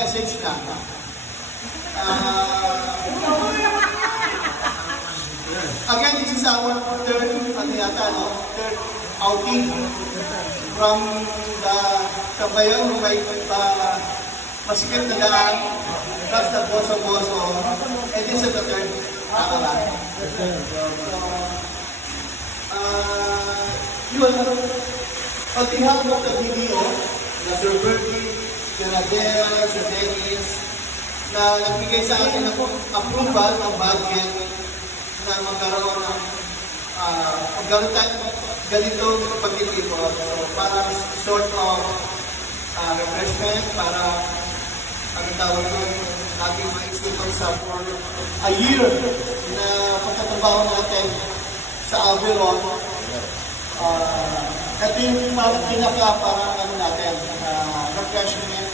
message lang. Again, this is our third outing from the Kabayan who may masikip na daan, plus the Boso-Boso, and this is the third Akalan. Yun, on behalf of the BDO, na Sir Bertie, Sir Adele, Sir Dennis, na nagbigay sa akin ng approval ng budget na magkaroon ng ganitong pagtitipon. So, para sort of refreshment, para tawag doon, ating maisipan sa for a year na pagtatrabaho natin sa Alveron. Ito yung pinaka para natin, refreshment